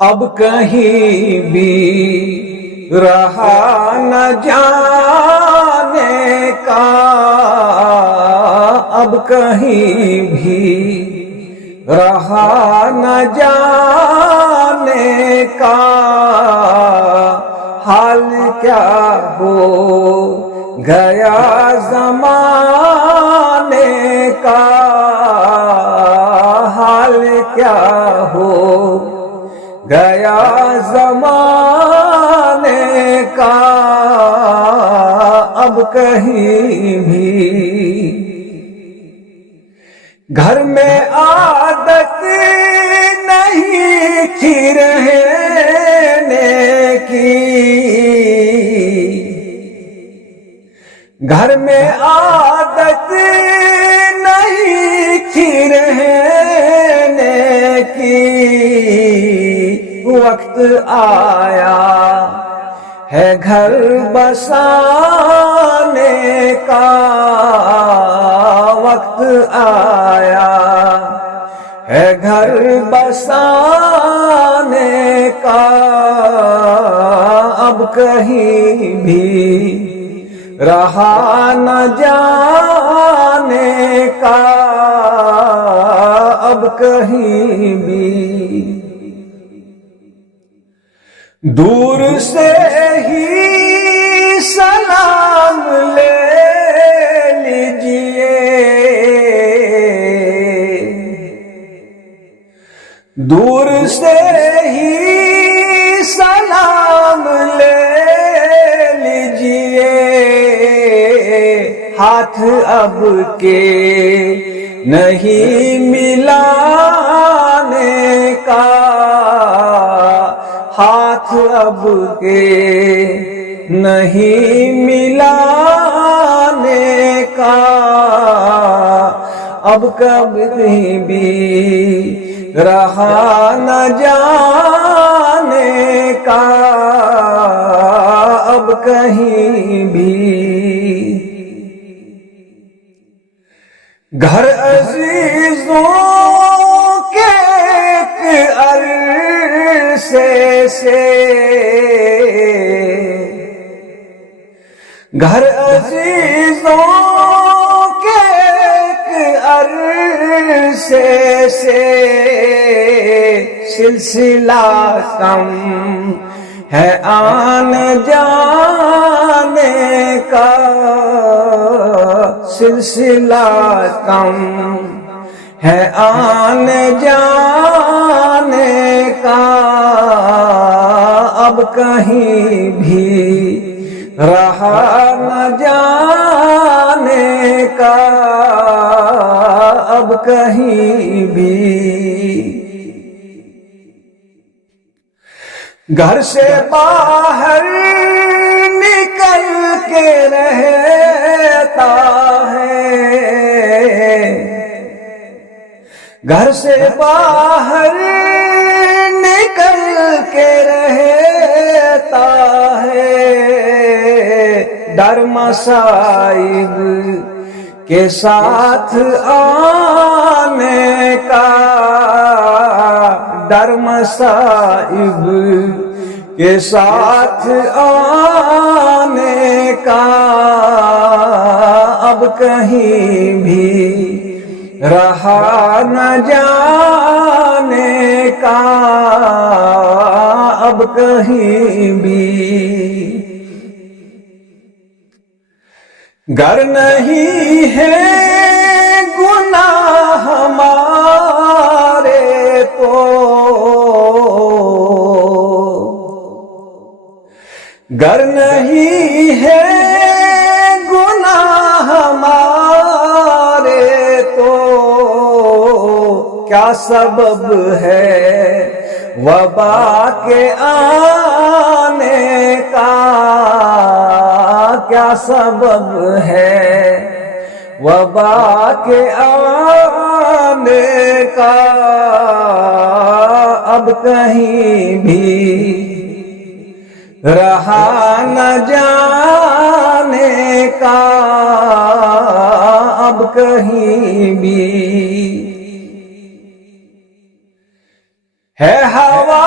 اب کہیں بھی رہا نہ جانے کا، اب کہیں بھی رہا نہ جانے کا، حال کیا ہو گیا زمانے کا، حال کیا ہو گیا زمانے کا، اب کہیں بھی گھر میں عادت نہیں تھی رہنے کی، گھر میں عادت نہیں تھی رہنے کی، وقت آیا ہے گھر بسانے کا، وقت آیا ہے گھر بسانے کا، اب کہیں بھی رہا نہ جانے کا، اب کہیں بھی دور سے ہی سلام لے لیجئے، دور سے ہی سلام لے لیجئے، ہاتھ اب کے نہیں ملانے کا، ہاتھ اب کے نہیں ملانے کا، اب کبھی بھی رہا نہ جانے کا، اب کہیں بھی گھر عزیزوں کے ایک عرصے سے، گھر عزیزوں کے ایک عرصے سے، سلسلہ کم ہے آنے جانے کا، سلسلہ کم ہے آنے جانے کا، اب کہیں بھی رہا نہ جانے کا، اب کہیں بھی گھر سے باہر نکل کے رہتا ہے، گھر سے باہر نکل کے رہتا ہے، ڈر مصائب کے ساتھ آنے کا، ڈر مصائب کے ساتھ آنے کا، اب کہیں بھی رہا نہ جانے کا، اب کہیں بھی گر نہیں ہے گناہ ہمارے تو، گر نہیں ہے گناہ ہمارے تو، کیا سبب ہے وبا کے آنے کا، کیا سبب ہے وبا کے آنے کا، اب کہیں بھی رہا نہ جانے کا، اب کہیں بھی ہے ہوا